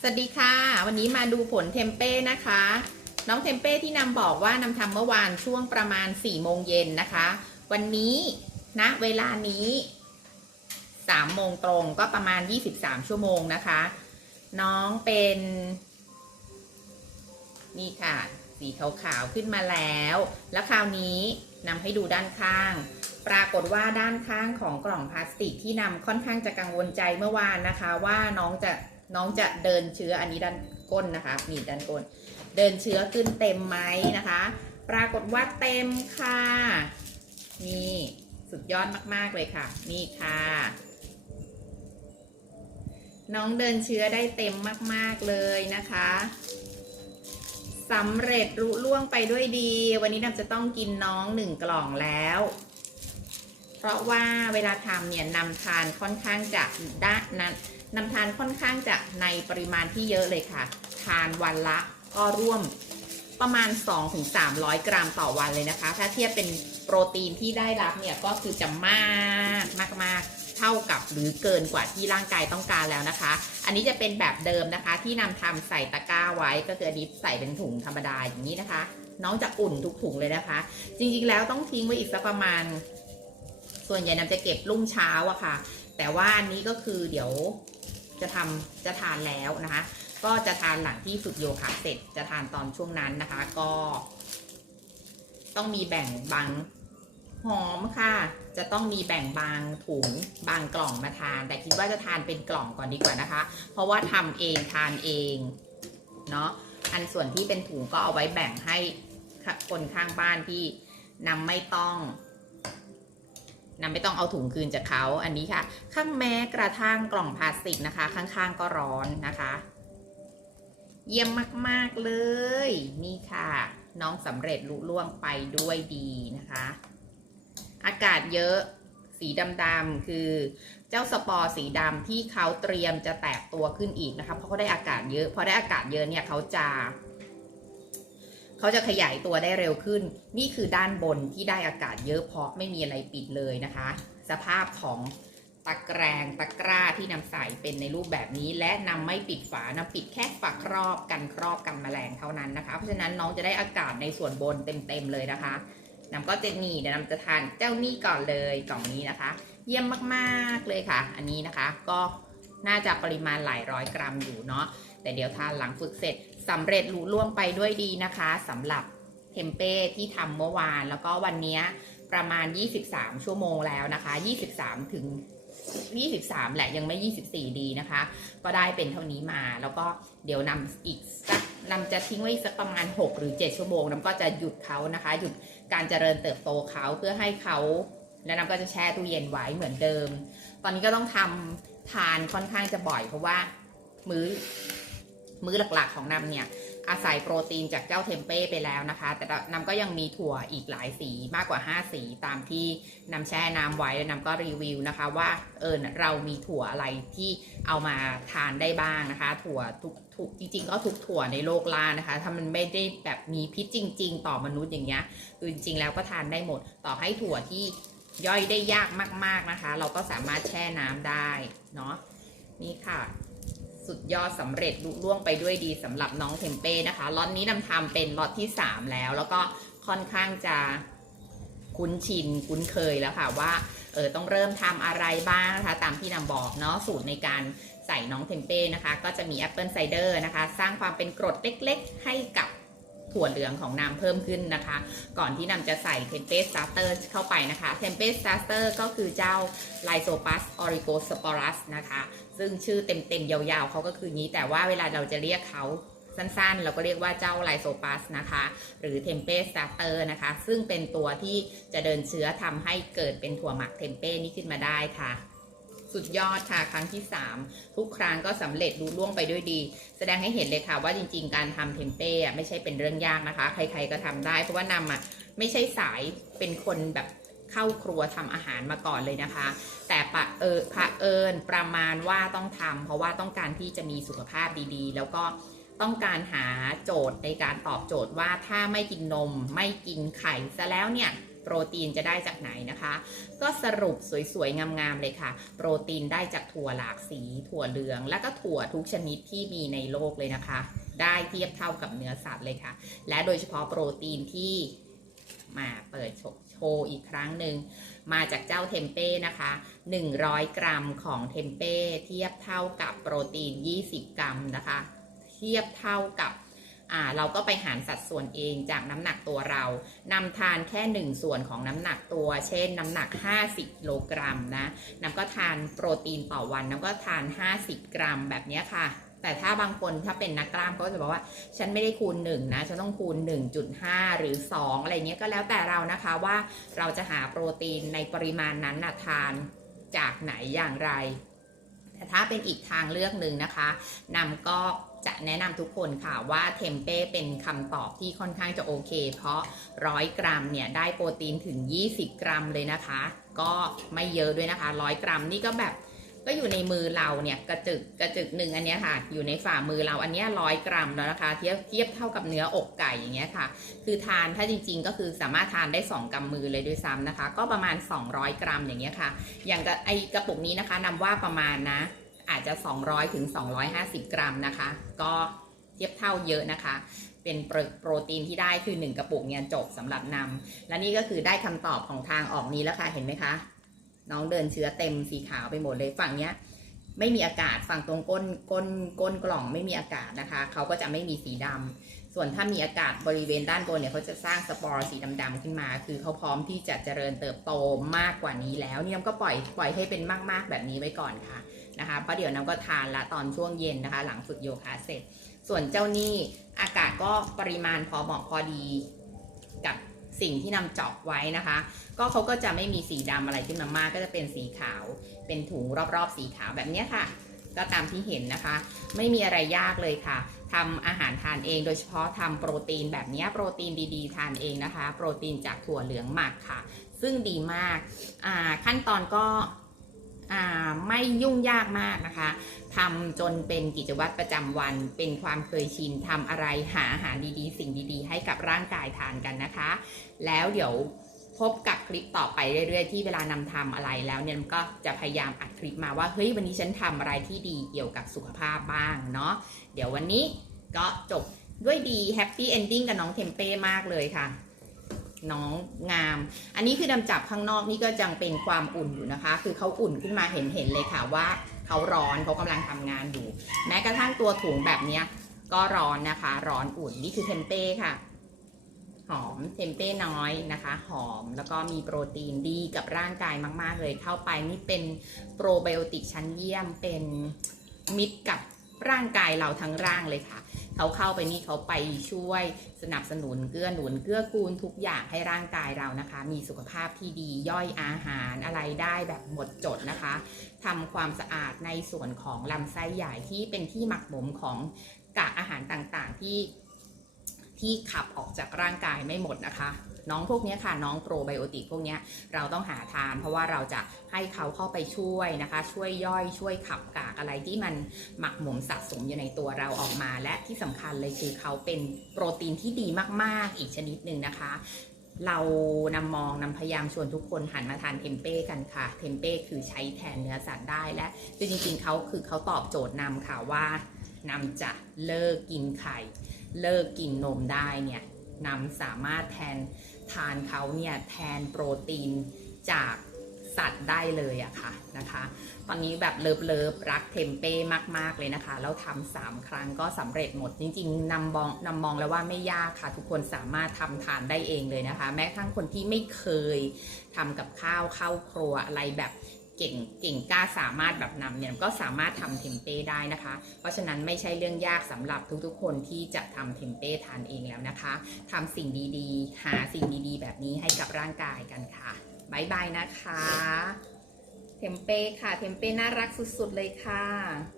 สวัสดีค่ะ วันนี้มาดูผลเทมเป้นะคะ น้องเทมเป้ที่นำบอกว่านำทำเมื่อวานช่วงประมาณ4โมงเย็นนะคะ วันนี้นะเวลานี้3โมงตรงก็ประมาณ 23 ชั่วโมงนะคะ น้องเป็น นี่ค่ะ สีขาวๆขึ้นมาแล้ว แล้วคราวนี้นำให้ดูด้านข้าง ปรากฏว่าด้านข้างของกล่องพลาสติกที่นำค่อนข้างจะกังวลใจเมื่อวานนะคะ ว่าน้องจะ น้องจะเดินเชื้ออันนี้ด้านก้นนะคะนี่ด้านก้น เดินเชื้อขึ้นเต็มไหมนะคะ ปรากฏว่าเต็มค่ะ นี่สุดยอดมากๆเลยค่ะ นี่ค่ะ น้องเดินเชื้อได้เต็มมากๆเลยนะคะสำเร็จรุล่วงไปด้วยดี วันนี้นำจะต้องกินน้องหนึ่งกล่องแล้ว เพราะว่าเวลาทำเนี่ยนำทานค่อนข้างจะด้านนั้น นำทานค่อนข้างจะในปริมาณที่เยอะเลยค่ะ ทานวันละก็ร่วมประมาณ 2-300 กรัมต่อวันเลยนะคะ ถ้าเทียบเป็นโปรตีนที่ได้รับเนี่ยก็คือจะมากมากมากเท่ากับหรือเกินกว่าที่ร่างกายต้องการแล้วนะคะ อันนี้จะเป็นแบบเดิมนะคะ ที่นำทำใส่ตะกร้าไว้ก็คืออันนี้ใส่เป็นถุงธรรมดาอย่างนี้นะคะ น้องจะอุ่นทุกถุงเลยนะคะ จริงๆแล้วต้องทิ้งไว้อีกสักประมาณ ส่วนใหญ่นำจะเก็บรุ่งเช้าอะค่ะ แต่ว่าอันนี้ก็คือเดี๋ยว จะทำจะทานแล้วนะคะ ก็จะทานหลังที่ฝึกโยคะเสร็จจะทานตอนช่วงนั้นนะคะ ก็ ต้องมีแบ่งบางหอมค่ะ จะต้องมีแบ่งบางถุงบางกล่องมาทาน แต่คิดว่าจะทานเป็นกล่องก่อนดีกว่านะคะ เพราะว่าทำเองทานเองเนาะอันส่วนที่เป็นถุงก็เอาไว้แบ่งให้คนข้างบ้านที่นำไม่ต้อง นำไม่ต้องเอาถุงคืนจากเขาอันนี้ค่ะ ข้างแม้กระทั่งกล่องพลาสติกนะคะ ข้างๆก็ร้อนนะคะ เยี่ยมมากๆเลย นี่ค่ะ น้องสำเร็จลุล่วงไปด้วยดีนะคะ อากาศเยอะสีดำๆคือเจ้าสปอร์สีดำที่เขาเตรียมจะแตกตัวขึ้นอีกนะคะ เพราะเขาได้อากาศเยอะพอได้อากาศเยอะเนี่ยเขาจะ เขาจะขยายตัวได้เร็วขึ้น นี่คือด้านบนที่ได้อากาศเยอะเพราะไม่มีอะไรปิดเลยนะคะ สภาพของตะแกรงตะกร้าที่นำใส่เป็นในรูปแบบนี้ และนำไม่ปิดฝานำปิดแค่ฝาครอบกันครอบกันแมลงเท่านั้นนะคะ เพราะฉะนั้นน้องจะได้อากาศในส่วนบนเต็มๆเลยนะคะน้ำก็จะนี่เดี๋ยวน้ำจะทานเจ้านี่ก่อนเลยกล่องนี้นะคะ เยี่ยมมากๆเลยค่ะ อันนี้นะคะก็น่าจะปริมาณหลายร้อยกรัมอยู่เนาะ แต่เดี๋ยวทานหลังฝึกเสร็จสำเร็จลุล่วงไปด้วยดีนะคะสำหรับเทมเป้ที่ทำเมื่อวาน แล้วก็วันนี้ประมาณ 23 ชั่วโมงแล้วนะคะ 23 ถึง 23 แหละยังไม่ 24 ดีนะคะ ก็ได้เป็นเท่านี้มา แล้วก็เดี๋ยวนำอีกสักนำจะทิ้งไว้สักประมาณ 6 หรือ 7 ชั่วโมงน้ำก็จะหยุดเขานะคะ หยุดการเจริญเติบโตเขาเพื่อให้เขาแล้วน้ำก็จะแช่ตู้เย็นไว้เหมือนเดิม ตอนนี้ก็ต้องทำทานค่อนข้างจะบ่อยเพราะว่า มื้อ มื้อหลักๆของนำเนี่ยอาศัยโปรตีนจากเจ้าเทมเป้ไปแล้วนะคะ แต่นำก็ยังมีถั่วอีกหลายสีมากกว่า 5 สีตามที่นำแช่น้ำไว้แล้วนำก็รีวิวนะคะ ว่าเออเรามีถั่วอะไรที่เอามาทานได้บ้างนะคะ ถั่วทุกทุกจริงๆก็ทุกถั่วในโลกล่านะคะ ถ้ามันไม่ได้แบบมีพิษจริง ๆ ต่อมนุษย์อย่างเงี้ยคือจริงๆแล้วก็ทานได้หมด ต่อให้ถั่วที่ย่อยได้ยากมาก ๆนะคะ เราก็สามารถแช่น้ำได้เนาะนี่ค่ะ สุดยอดสำเร็จลุล่วงไปด้วยดีสำหรับน้องเทมเป้นะคะล็อตนี้นำทำเป็นล็อตที่ 3 แล้ว แล้วก็ค่อนข้างจะคุ้นชินคุ้นเคยแล้วค่ะว่าเออต้องเริ่มทำอะไรบ้างนะคะ ตามที่นำบอกเนาะสูตรในการใส่น้องเทมเป้นะคะ ก็จะมีแอปเปิลไซเดอร์นะคะ สร้างความเป็นกรดเล็กๆ ให้กับ ถั่วเหลืองของน้ำเพิ่มขึ้นนะคะ ก่อนที่นำจะใส่เทมเป้สตาร์เตอร์เข้าไปนะคะเทมเป้สตาร์เตอร์ก็คือเจ้าไลโซปัสออริโกสปอรัสนะคะ ซึ่งชื่อเต็มๆยาวๆเขาก็คือนี้แต่ว่าเวลาเราจะเรียกเขาสั้นๆ เราก็เรียกว่าเจ้าไลโซปัสนะคะ หรือเทมเป้สตาร์เตอร์นะคะ ซึ่งเป็นตัวที่จะเดินเชื้อทำให้เกิดเป็นถั่วหมักเทมเป้นี้ขึ้นมาได้ค่ะ สุดยอดค่ะครั้งที่ 3 ทุกครั้งก็สำเร็จดูล่วงไปด้วยดี แสดงให้เห็นเลยค่ะว่าจริง ๆ การทำเทมเป้ไม่ใช่เป็นเรื่องยากนะคะ ใครๆก็ทำได้ เพราะว่านำอะไม่ใช่สายเป็นคนแบบเข้าครัวทำอาหารมาก่อนเลยนะคะ แต่ปะเออพระเอิญประมาณว่าต้องทำเพราะว่าต้องการที่จะมีสุขภาพดีๆ แล้วก็ต้องการหาโจทย์ในการตอบโจทย์ว่าถ้าไม่กินนม ไม่กินไข่ซะแล้วเนี่ย โปรตีนจะได้จากไหนนะคะ ก็สรุปสวยๆ งามๆเลยค่ะ โปรตีนได้จากถั่วหลากสี ถั่วเหลือง และก็ถั่วทุกชนิดที่มีในโลกเลยนะคะ ได้เทียบเท่ากับเนื้อสัตว์เลยค่ะ และโดยเฉพาะโปรตีนที่มาเปิดโชว์โชว์อีกครั้งหนึ่งมาจากเจ้าเทมเป้นะคะ 100 กรัมของเทมเป้เทียบเท่ากับโปรตีน 20 กรัมนะคะ เทียบเท่ากับ อ่าเราก็ไปหารสัดส่วนเองจากน้ำหนักตัวเรานำทานแค่ 1 ส่วนของน้ำหนักตัว เช่น น้ำหนัก 50กิโลกรัมนะน้ำก็ทานโปรตีนต่อวันน้ำก็ทาน 50 กรัมแบบนี้ค่ะ แต่ถ้าบางคนถ้าเป็นนักกล้ามก็จะบอกว่า ฉันไม่ได้คูณ1นะฉันต้องคูณ 1.5 หรือ 2 อะไรเงี้ยก็แล้วแต่เรานะคะว่าเราจะหาโปรตีนในปริมาณนั้นนะทานจากไหนอย่างไร แต่ถ้าเป็นอีกทางเลือกหนึ่งนะคะนำก็จะแนะนำทุกคนค่ะว่าเทมเป้เป็นคำตอบที่ค่อนข้างจะโอเค เพราะร้อยกรัมเนี่ยได้โปรตีนถึง 20 กรัมเลยนะคะ ก็ไม่เยอะด้วยนะคะร้อยกรัมนี่ก็แบบ ก็อยู่ในมือเราเนี่ยกระจึกกระจึกหนึ่งอันนี้ค่ะ อยู่ในฝ่ามือเราอันนี้ร้อยกรัมแล้วนะคะ เทียบเทียบเท่ากับเนื้ออกไก่อย่างเงี้ยค่ะ คือทานถ้าจริง ๆ ก็คือสามารถทานได้ 2กำมือเลยด้วยซ้ำนะคะ ก็ประมาณ 200 กรัมอย่างเงี้ยค่ะ อย่างกับไอกระปุกนี้นะคะนำว่าประมาณนะ อาจจะ 200ถึง250 กรัมนะคะ ก็เทียบเท่าเยอะนะคะเป็นโปรตีนที่ได้คือ 1 กระปุกเนี่ยจบสำหรับนำและนี่ก็คือได้คำตอบของทางออกนี้แล้วค่ะเห็นไหมคะ น้องเดินเชื้อเต็มสีขาวไปหมดเลยฝั่งเนี้ยไม่มีอากาศฝั่งตรงก้นก้นก้นกล่องไม่มีอากาศนะคะ เขาก็จะไม่มีสีดำส่วนถ้ามีอากาศบริเวณด้านบนเนี่ยเขาจะสร้างสปอร์สีดำๆขึ้นมา คือเขาพร้อมที่จะเจริญเติบโตมากกว่านี้แล้วเนี่ยก็ปล่อยปล่อยให้เป็นมากๆแบบนี้ไว้ก่อนค่ะนะคะเพราะเดี๋ยวน้ำก็ทานละตอนช่วงเย็นนะคะ หลังฝึกโยคะเสร็จ ส่วนเจ้านี่อากาศก็ปริมาณพอเหมาะพอดี สิ่งที่นำเจาะไว้นะคะ ก็เขาก็จะไม่มีสีดำอะไรขึ้นมามากก็จะเป็นสีขาว เป็นถุงรอบๆ สีขาวแบบนี้ค่ะ ก็ตามที่เห็นนะคะ ไม่มีอะไรยากเลยค่ะทำอาหารทานเองโดยเฉพาะทำโปรตีนแบบนี้โปรตีนดีๆ ทานเองนะคะ โปรตีนจากถั่วเหลืองหมักค่ะ ซึ่งดีมากอ่าขั้นตอนก็ ไม่ยุ่งยากมากนะคะทำจนเป็นกิจวัตรประจำวัน เป็นความเคยชินทำอะไรหาอาหารดีๆ สิ่งดีๆ ให้กับร่างกายทานกันนะคะ แล้วเดี๋ยวพบกับคลิปต่อไปเรื่อยๆ ที่เวลานำทำอะไรแล้วเนี่ยก็จะพยายามอัดคลิปมาว่าเฮ้ยวันนี้ฉันทำอะไรที่ดีเกี่ยวกับสุขภาพบ้างเนาะเดี๋ยววันนี้ก็จบด้วยดีแฮปปี้เอนดิ้งกับน้องเทมเป้มากเลยค่ะ น้องงาม อันนี้คือดำจับข้างนอกนี่ก็ยังเป็นความอุ่นอยู่นะคะ คือเขาอุ่นขึ้นมาเห็นเห็นเลยค่ะว่าเขาร้อนเขากำลังทำงานอยู่ แม้กระทั่งตัวถุงแบบเนี้ยก็ร้อนนะคะ ร้อนอุ่นนี่คือเทมเป้ค่ะ หอมเทมเป้น้อยนะคะ หอมแล้วก็มีโปรตีนดีกับร่างกายมาก ๆ เลยเข้าไปนี่เป็นโปรไบโอติกชั้นเยี่ยมเป็นมิตรกับ ร่างกายเราทั้งร่างเลยค่ะ เขาเข้าไปนี่เขาไปช่วยสนับสนุนเกื้อหนุนเกื้อกูลทุกอย่างให้ร่างกายเรานะคะ มีสุขภาพที่ดีย่อยอาหารอะไรได้แบบหมดจดนะคะทำความสะอาดในส่วนของลำไส้ใหญ่ที่เป็นที่หมักหมมของกากอาหารต่างๆที่ที่ขับออกจากร่างกายไม่หมดนะคะ น้องพวกนี้ค่ะน้องโปรไบโอติกพวกนี้เราต้องหาทาน เพราะว่าเราจะให้เขาเข้าไปช่วยนะคะ ช่วยย่อยช่วยขับกากอะไรที่มันหมักหมมสะสมอยู่ในตัวเราออกมา และที่สำคัญเลยคือเขาเป็นโปรตีนที่ดีมากๆอีกชนิดหนึ่งนะคะเรานำมองนำพยายามชวนทุกคนหันมาทานเทมเป้กันค่ะ เทมเป้คือใช้แทนเนื้อสัตว์ได้และคือจริงๆเขาคือเขาตอบโจทย์นำค่ะว่านำจะเลิกกินไข่ เลิกกินนมได้เนี่ยนำสามารถแทน ทานเขาเนี่ยแทนโปรตีนจากสัตว์ได้เลยอะค่ะนะคะ ตอนนี้แบบเลิฟเลิฟรักเทมเป้มาก ๆ เลยนะคะ แล้วทำสามครั้งก็สำเร็จหมดจริงๆนำมองนำมองแล้วว่าไม่ยากค่ะ ทุกคนสามารถทำทานได้เองเลยนะคะ แม้กระทั่งคนที่ไม่เคยทำกับข้าวเข้าครัวอะไรแบบ เก่งเก่งกล้าสามารถแบบนำเนี่ยก็สามารถทำเทมเป้ได้นะคะ เพราะฉะนั้นไม่ใช่เรื่องยากสำหรับทุกๆ คนที่จะทำเทมเป้ทานเองแล้วนะคะทำสิ่งดีๆ หาสิ่งดีๆ แบบนี้ให้กับร่างกายกันค่ะบายบายนะคะ เทมเป้ค่ะ เทมเป้น่ารักสุดๆเลยค่ะ